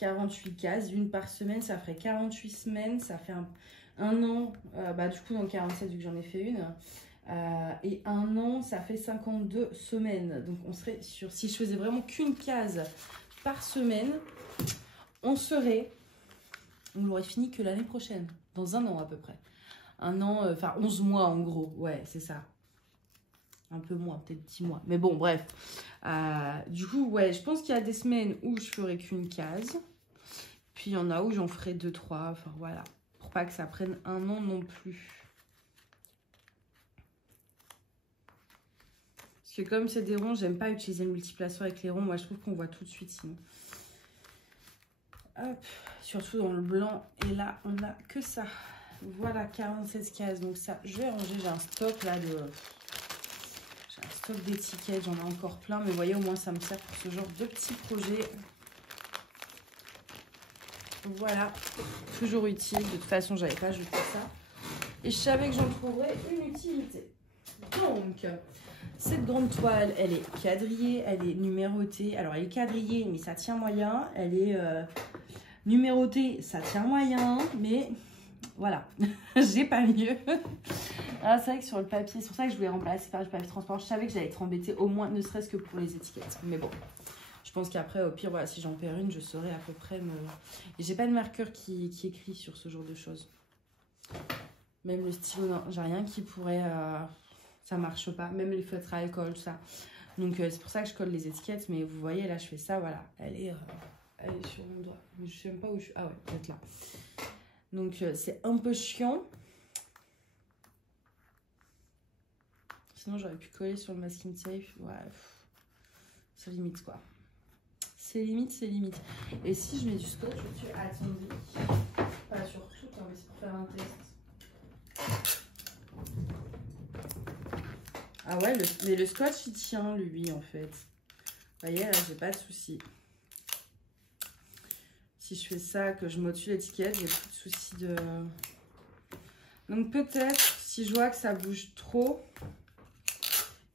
48 cases, une par semaine, ça ferait 48 semaines, ça fait un an, du coup dans 47 vu que j'en ai fait une, et un an, ça fait 52 semaines. Donc on serait sur, si je faisais vraiment qu'une case par semaine, on l'aurait fini que l'année prochaine, dans un an à peu près. Un an, enfin 11 mois en gros, ouais c'est ça. Un peu moins, peut-être 10 mois. Mais bon, bref. Du coup, ouais, je pense qu'il y a des semaines où je ferai qu'une case. Puis il y en a où j'en ferai 2, 3. Enfin, voilà. Pour pas que ça prenne un an non plus. Parce que comme c'est des ronds, j'aime pas utiliser le multiplation avec les ronds. Moi, je trouve qu'on voit tout de suite sinon. Hop. Surtout dans le blanc. Et là, on a que ça. Voilà, 47 cases. Donc ça, je vais ranger. J'ai un stock là de... stock d'étiquettes, j'en ai encore plein, mais vous voyez, au moins ça me sert pour ce genre de petits projets. Voilà, toujours utile. De toute façon, j'avais pas jeté ça. Et je savais que j'en trouverais une utilité. Donc, cette grande toile, elle est quadrillée, elle est numérotée. Alors, elle est quadrillée, mais ça tient moyen. Elle est numérotée, ça tient moyen, mais... Voilà, j'ai pas mieux. Ah, c'est vrai que sur le papier, c'est pour ça que je voulais remplacer par du papier transparent. Je savais que j'allais être embêtée, au moins, ne serait-ce que pour les étiquettes. Mais bon, je pense qu'après, au pire, voilà, si j'en perds une, je saurai à peu près me... Et j'ai pas de marqueur qui écrit sur ce genre de choses. Même le stylo, non, j'ai rien qui pourrait... Ça marche pas. Même les feutres à alcool, tout ça. Donc, c'est pour ça que je colle les étiquettes. Mais vous voyez, là, je fais ça, voilà. Elle est sur mon doigt. Je sais même pas où je suis. Ah ouais, peut-être là. Donc, c'est un peu chiant. Sinon, j'aurais pu coller sur le masking tape. Ouais, c'est limite, quoi. C'est limite, c'est limite. Et si je mets du scotch dessus, attendez. Pas sur tout, hein, mais c'est pour faire un test. Ah ouais, mais le scotch, il tient, lui, en fait. Vous voyez, là, j'ai pas de souci. Si je fais ça, que je module l'étiquette, j'ai plus de soucis de... Donc peut-être, si je vois que ça bouge trop,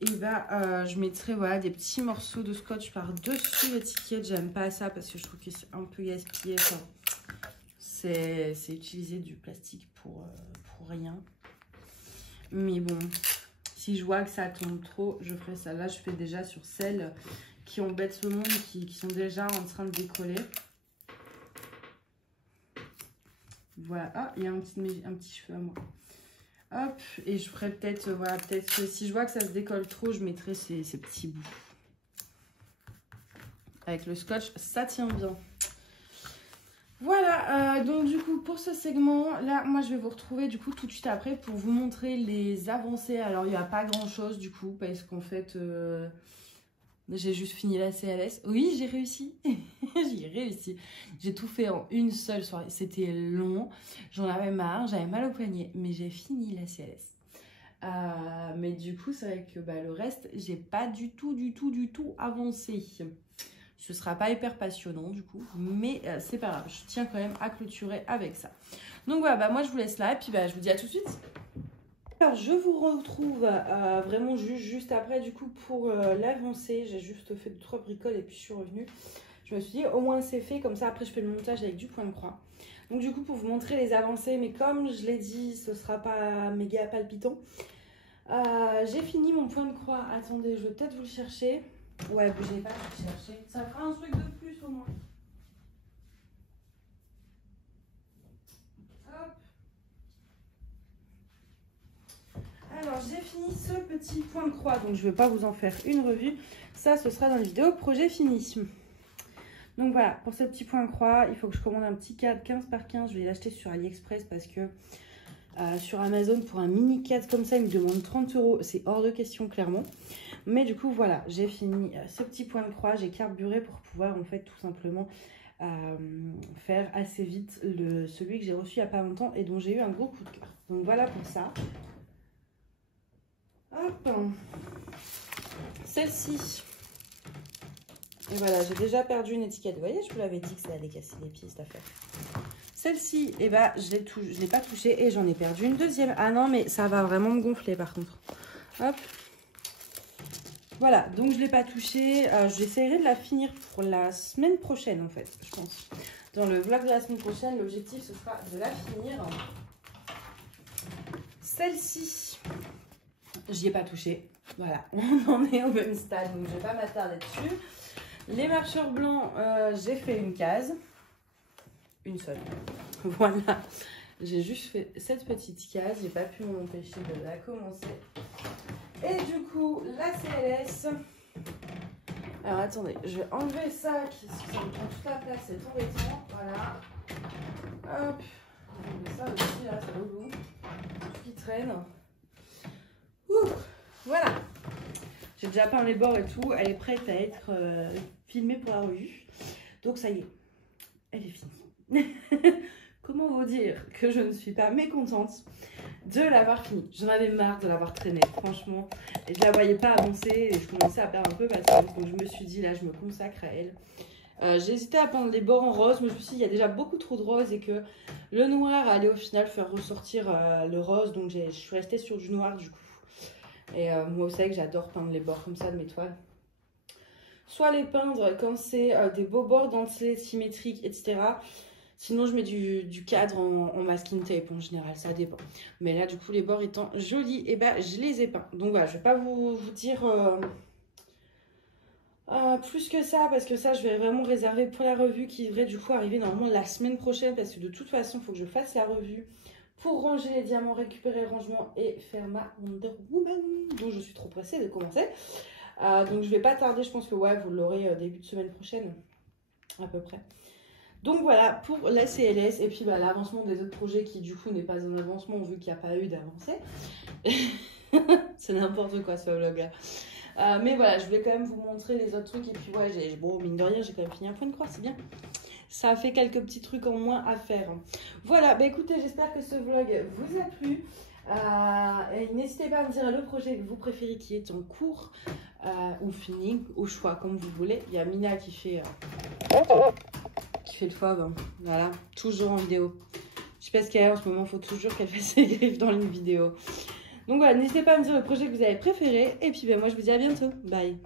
et je mettrai voilà, des petits morceaux de scotch par-dessus l'étiquette. J'aime pas ça parce que je trouve que c'est un peu gaspillé. Enfin, c'est utiliser du plastique pour rien. Mais bon, si je vois que ça tombe trop, je ferai ça. Là, je fais déjà sur celles qui embêtent le monde, qui sont déjà en train de décoller. Voilà, ah, il y a un petit cheveu à moi. Hop, et je ferai peut-être, voilà, peut-être que si je vois que ça se décolle trop, je mettrai ces petits bouts. Avec le scotch, ça tient bien. Voilà, donc du coup, pour ce segment, là, moi, je vais vous retrouver du coup tout de suite après pour vous montrer les avancées. Alors, il n'y a pas grand-chose du coup, parce qu'en fait... j'ai juste fini la CLS. Oui, j'ai réussi. J'ai réussi. J'ai tout fait en une seule soirée. C'était long. J'en avais marre. J'avais mal au poignet. Mais j'ai fini la CLS. Mais du coup, c'est vrai que le reste, j'ai pas du tout avancé. Ce sera pas hyper passionnant du coup. Mais c'est pas grave. Je tiens quand même à clôturer avec ça. Donc voilà, moi je vous laisse là. Et puis je vous dis à tout de suite. Alors, je vous retrouve vraiment juste après, du coup, pour l'avancée. J'ai juste fait 2-3 bricoles et puis je suis revenue. Je me suis dit, au moins c'est fait, comme ça, après, je fais le montage avec du point de croix. Donc, du coup, pour vous montrer les avancées, mais comme je l'ai dit, ce sera pas méga palpitant. J'ai fini mon point de croix. Attendez, je vais peut-être vous le chercher. Ouais, bougez pas, je vais le chercher. Ça fera un truc de plus, au moins. Alors, j'ai fini ce petit point de croix, donc je ne vais pas vous en faire une revue. Ça, ce sera dans la vidéo projet fini. Donc voilà, pour ce petit point de croix, il faut que je commande un petit cadre 15 par 15. Je vais l'acheter sur AliExpress parce que sur Amazon, pour un mini cadre comme ça, il me demande 30 €. C'est hors de question, clairement. Mais du coup, voilà, j'ai fini ce petit point de croix. J'ai carburé pour pouvoir, en fait, tout simplement faire assez vite celui que j'ai reçu il n'y a pas longtemps et dont j'ai eu un gros coup de cœur. Donc voilà pour ça. Hop, celle-ci. Et voilà, j'ai déjà perdu une étiquette. Vous voyez, je vous l'avais dit que ça allait casser les pieds, cette affaire. Celle-ci, je l'ai pas touchée et j'en ai perdu une deuxième. Ah non, mais ça va vraiment me gonfler par contre. Hop. Voilà, donc je ne l'ai pas touchée. J'essaierai de la finir pour la semaine prochaine, en fait, je pense. dans le vlog de la semaine prochaine, l'objectif ce sera de la finir. Celle-ci, j'y ai pas touché. Voilà, on en est au même stade, donc je vais pas m'attarder dessus. Les marcheurs blancs, j'ai fait une case. Une seule. Voilà. J'ai juste fait cette petite case. J'ai pas pu m'empêcher de la commencer. Et du coup, la CLS. Alors attendez, je vais enlever ça, parce que ça me prend toute la place, c'est embêtant. Voilà. Hop. Je vais enlever ça aussi, là, c'est relou. Tout qui traîne. Ouh. Voilà. J'ai déjà peint les bords et tout. Elle est prête à être filmée pour la revue. Donc ça y est, elle est finie. Comment vous dire que je ne suis pas mécontente de l'avoir finie. J'en avais marre de l'avoir traînée, franchement. Et je la voyais pas avancer et je commençais à perdre un peu patience. Donc je me suis dit, là, je me consacre à elle. J'ai hésité à peindre les bords en rose, mais je me suis dit, il y a déjà beaucoup trop de rose et que le noir allait au final faire ressortir le rose. Donc je suis restée sur du noir du coup. Et moi, vous savez que j'adore peindre les bords comme ça de mes toiles. Soit les peindre quand c'est des beaux bords dentelés, symétriques, etc. Sinon, je mets du cadre en masking tape en général, ça dépend. Mais là, du coup, les bords étant jolis, et ben, je les ai peints. Donc voilà, je vais pas vous dire plus que ça, parce que ça, je vais vraiment réserver pour la revue qui devrait du coup arriver normalement la semaine prochaine, parce que de toute façon, il faut que je fasse la revue pour ranger les diamants, récupérer le rangement et faire ma Wonder Woman, dont je suis trop pressée de commencer. Donc je vais pas tarder, je pense que ouais, vous l'aurez début de semaine prochaine, à peu près. Donc voilà pour la CLS et puis bah, l'avancement des autres projets qui du coup n'est pas un avancement vu qu'il n'y a pas eu d'avancée. C'est n'importe quoi ce vlog là. Mais voilà, je voulais quand même vous montrer les autres trucs et puis ouais, bon mine de rien j'ai quand même fini un point de croix, c'est bien. Ça a fait quelques petits trucs en moins à faire. Voilà, bah écoutez, j'espère que ce vlog vous a plu. N'hésitez pas à me dire le projet que vous préférez qui est en cours ou fini, au choix, comme vous voulez. Il y a Mina qui fait le fauve, hein. Voilà, toujours en vidéo. Je sais pas ce qu'elle a en ce moment, il faut toujours qu'elle fasse ses griffes dans une vidéo. Donc voilà, n'hésitez pas à me dire le projet que vous avez préféré. Et puis ben, moi je vous dis à bientôt. Bye.